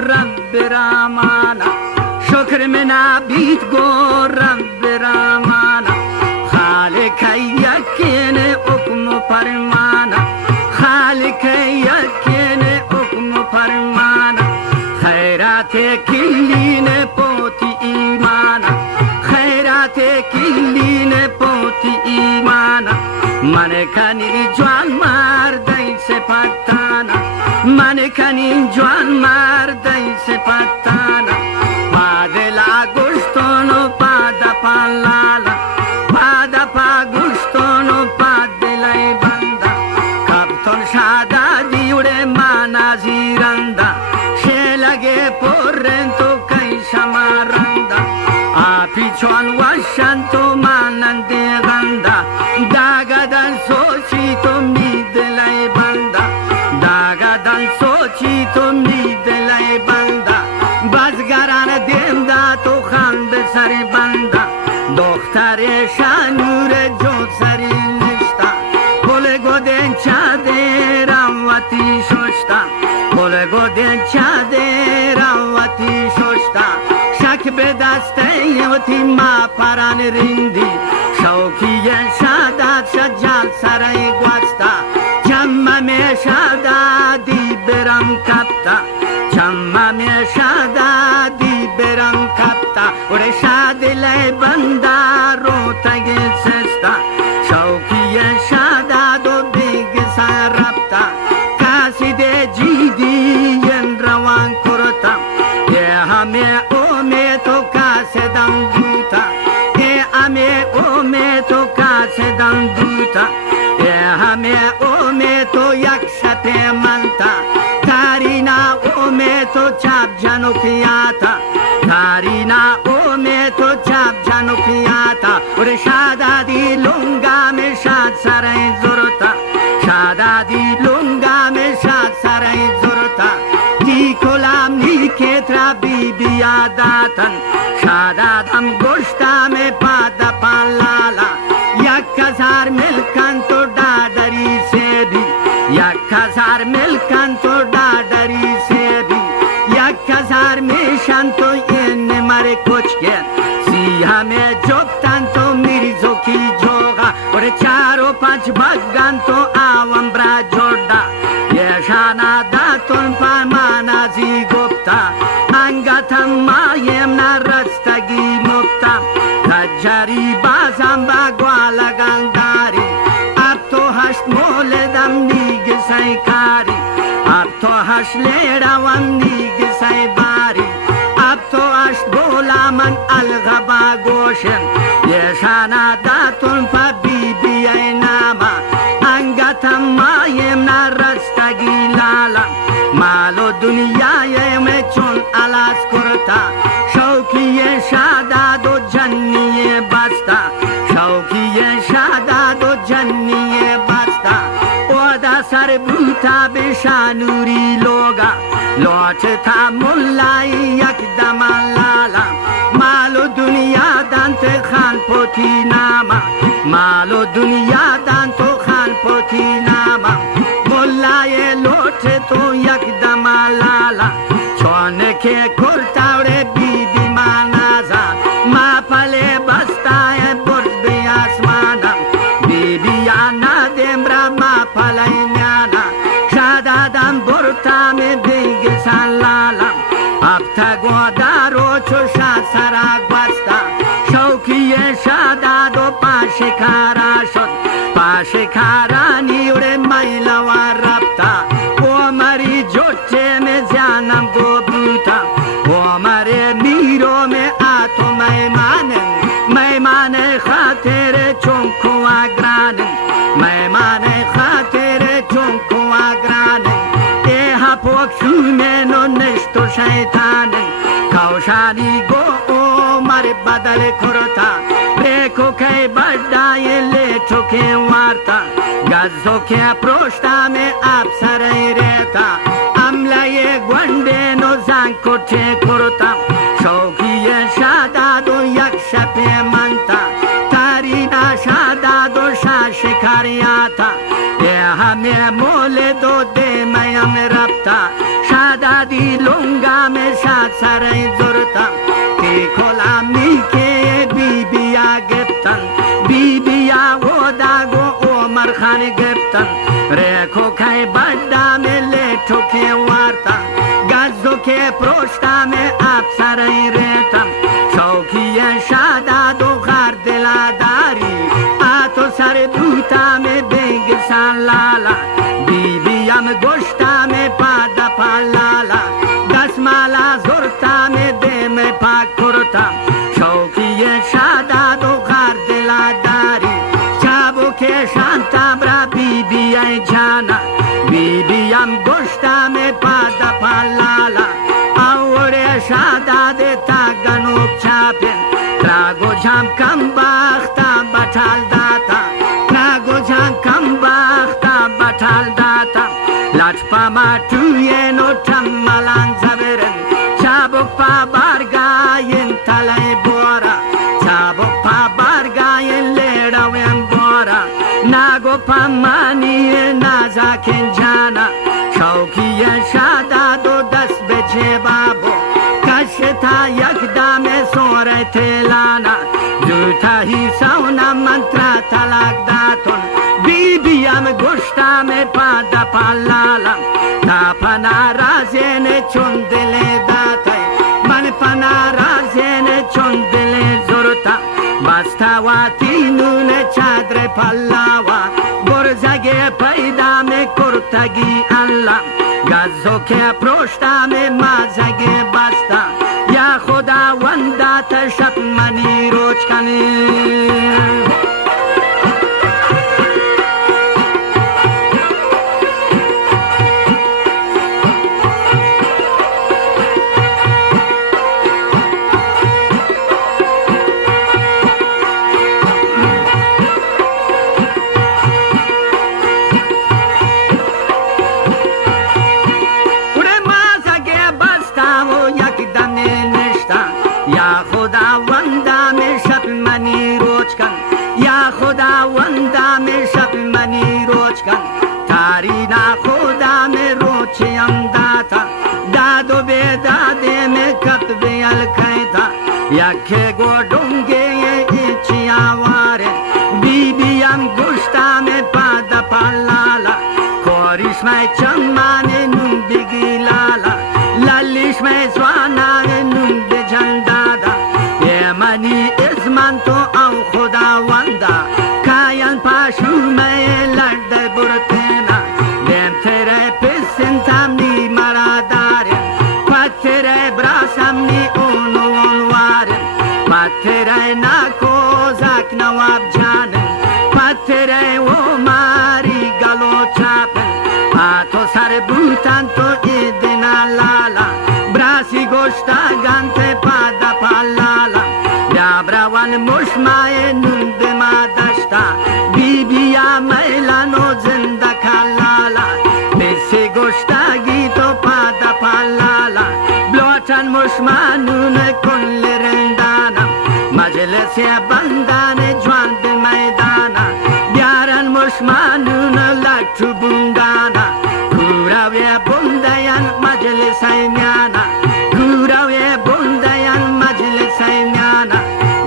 رب رامانا شکر من عبید گو رب رامانا خالق یکین حکم و فرمانا خالق یکین حکم و فرمانا خیرات کلین پوتی ایمانا خیرات کلین پوتی ایمانا من کنی جوان مردی سپتانا من کنی جوان مردی سپتانا پادلا گشتونو پادا پالالا پادا پا گشتونو پادلای بندا کبتون شادا دیوڑے مانا زیرندا شیلگے پورنتو کئی شمارندا آپی چون وشنتو مانندی غندا داگدن سوچی تو میدلای بندا داگدن سوچی تو میدلای بندا بازگران دیمدا تو خان به سر بندا دختر شانور جو سری نشتا گل گودن چاده راوتی شوشتا گل گودن چاده راوتی شوشتا شک به دسته یوتی ما پران ریندی شوکی شادات شجال سرای گوستا جمع می شادادی برم کپتا جمع می شادادی برم کپتا اور شاد لای بندا رو تگ سستا شوکی شادادو دیگ سرپتا کاسی ده جیدی ین روان کرتا یه همه اومه تو کاسی دم دوتا یه همه اومه تو کاسی دم دوتا یه همه اومه تو یک شپه منتا تارینا اومه تو چاپ جانو کیاتا تارینا اومه تو چاپ جانو کیاتا اور شادادی لونگا میں شاد سرائی زورتا شادادی لونگا میں شاد سرائی زورتا دی کلام نی کترا بی بی آداتن شادادم گوشتا میں پادا پالالا یک ہزار ملکن تو ڈادری سے بھی یک ہزار ملکن تو ڈادری سے بھی یک ہزار میشن تو این مرے کچھ کے سیاہ میں جبتن تو میرزو کی جوگا اور چارو پانچ بگن تو آوام برا جوڑا یہ شانا داتون پامانا زی گفتا انگتم مایم نرستگی مفتا تجاری بازم با گوالا گنداری اب تو هشت مولدم نیگ سای کاری اب تو هشت لیروم نیگ سای باری اب تو هشت بولا من الغبا گوشن یہ شانا داتون پا بی بی ای ناما انگتم مایم نرستگی لالا مالو دنیای میں چون علاس کرتا شوکی شاداد و جنی بستا شوکی شاداد و جنی بستا اودا سر بوتا بشانوری لوگا لوٹتا ملائی یک دمان لالا مالو دنیا دانت خان پوتی ناما مالو دنیا دانتو خان پوتی ناما ملای لوٹ تو یک دمان لالا چونکه کرتاوره بی بی مانازا ما پله بستای برز بی آسمانا بی بی آنا دمرا ما پله نیانا شادادم برتا می دیگ سالالا اب تا گودارو چو شاد سراغ بستا شوکی شادادو پاشکارا شد پاشکارانی اڑے میلوار ربتا او مری جوچے میں زیانم گو بوتا او مرے میرو میں آتو میمان خاطر چونکو آگرانن میمان خاطر چونکو آگرانن ایہا پوک شومنو نشتو شیطانن کوشانی گو او مر بدل کرتا بیکو کئی بڑھائی لیٹو کے وارتا گزو کے پروشتا میں آپ سرائی رہتا عملے گونڈے نو زانکو ٹھے کرتا شوکی شادادو یک شپے منتا تارینا شادادو شاشکاریاتا یہ ہمیں مولے دو دے میں رب رفتا شادادی لونگا میں شاد سرائی زورتا کی کھولا میکے بی بیا گفتن بی بیا و داگو عمر خان گفتن ریکھو کھائی بڑا میں لیٹھو کے وارتا گزو کے پروشتا میں آپ سرائی ریتا شوکی شاداد و غار دلاداری آتو سر بوتا میں بینگسان لالا بی بیم گوشتا میں پادا پالالا دس مالا زورتا میں دے میں پاک کرتا شوکی شاداد و غار دلاداری چابو کے شانتا برا بی بی ای جانا بی بیم گوشتا میں پادا پالالا اور شاداد تا گنوب چاپن تراغو جام کم باختا بٹال داتا تراغو جام کم باختا بٹال داتا لاچ پا ما توی نو تمالان زبرن چابک پا بارگاین تلای بورا چابک پا بارگاین لیڑوین بورا ناگو پا مانی نازاکن جانا شوکی شاداد و دست بچه بابو کشتا یک دام سوره تلانا جوتا ہی سونا منترا طلاق داتون بی بیم گوشتا میں پادا پالالا تا پنا رازین چون دل داتای من پنا رازین چون دل زورتا بستا واتی نون چادر پالاوا برزگه پیدا میں کرتگی اللہ گزو که پروشتم مازگه بستا یا خدا وندا تشب منی روچ کنی تارینا خدا میں روچیم داتا دادو بے دادے میں کتبی الکیتا یکے گو ڈونگے ایچیا وارے بی بیم گوشتا میں پادا پالالا کوریش میں چمانے نم بگی لالا للیش میں زوانانے نم بجن دادا یہ منی ازمان تو او خدا وندا کائن پاشو میں لڑ برتینا دیم تیرے پسن تمنی مرا دارن پت تیرے براسمنی اونو اونوارن پت تیرے ناکو زک نواب جانن پت تیرے او ماری گلو چاپن پاتو سر بوتن تو ایدنا لالا براسی گوشتا گانتے پادا پالالا بیابراوان مشمای نون بما دشتا بی بیا میلانو زنده کلالا بسی گوشتگی تو پادا پالالا بلوچن مشمانون کل رندانا مجلس بندان جوان به میدانا بیارن مشمانون لکتو بندانا کوراوی بندیان مجلس ایمیانا کوراوی بندیان مجلس ایمیانا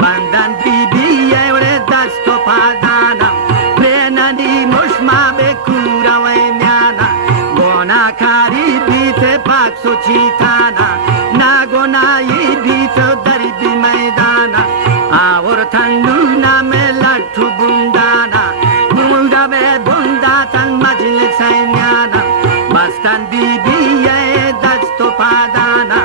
بندن بی بی ایوڑ دستو پادانا پریننی مشما به کوراوی میانا گناهکاری بیت پاک سوچیتانا نگناهی بیت در بی میدانا آورتن لونا میں لٹو بندانا بوندا به بنداتن مجلس ایمیانا بستن بی بی دستو پادانا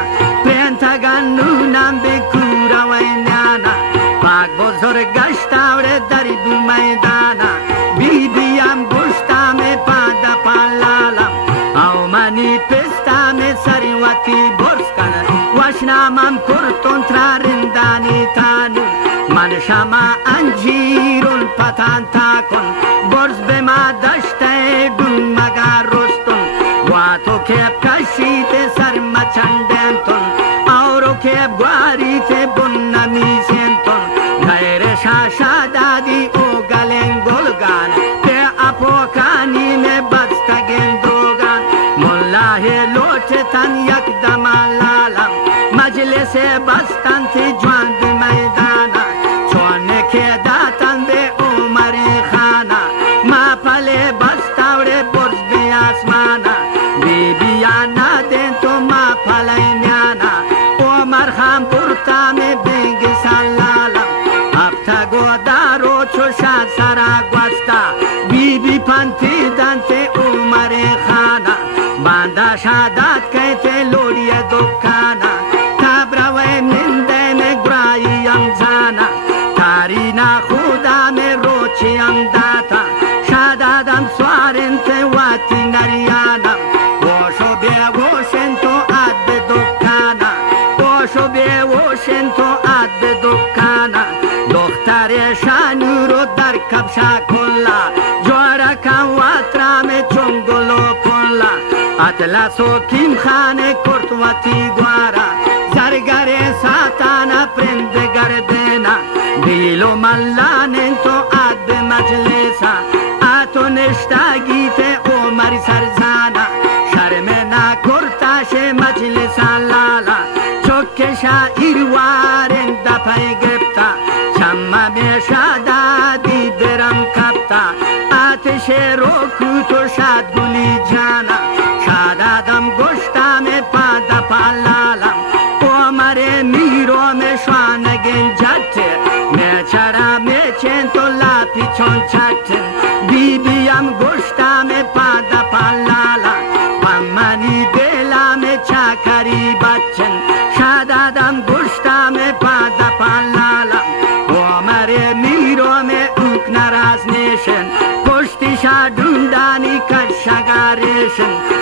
پرینتگن لونم به کوراوی میانا پاک بزرگشتاوره در بی میدانا بی بیم گوشتم پادا پالالم او منی پستم سریوتی برس کنن وشنامم کرتون ترارندانی تانون من شما انجیرون پتان تاکن برز به ما دشته دون مگر رستون و تو کب کشید سر مچندنتون اورو کب گواریت بن نمیزنتون غیر شاشا دادی او گلن گلگان به اپوکانی میں بستگن دوگان ملا شهر لوتتن یک دم لالم مجلس بستنتی جوان به میدانه چون که داتن به عمر خانه ما پله بستاور برز به آسمانه بی بیانا دین تو ما پله نیانا عمر خان برتام بینگ سلالم افتا گودارو چوشا سرا گوستا بی بی پنتی دانت عمر خانه باندا شادات کہتے لوڑی دکانا تابروے مندے میں گرائیم جانا تارینا خدا میں روچیم داتا شادادم سوارنتے واتی نریانا وشو بے وشن تو آد دکانا وشو بے وشن تو آد دکانا دختر شانورو در کبشا کلا جورا کن واترام چونگلو پلا اطلسو کیم خانه کرتواتی گوارا زرگر ساتانا پرندگر دینا دیلو ملانن تو آد مجلسا آتو نشتاگیت عمر سرزانا شرم نکرتاش مجلسا لالا چکشا ایروارن دپای گرفتا شمم شادادی درم کبتا آتش روکو تو شاد گلی جانا شادادم گشتم پادا پالالم عمر میروم شوانگین جته میچرا میچن تو لاپی چون چتن بی بیم گشتم پادا پالالم پمانی دلم چاکری بچن شادادم گشتم پادا پالالم عمر میروم اوک نراز نیشن پشتی شادوندانی کشگارشن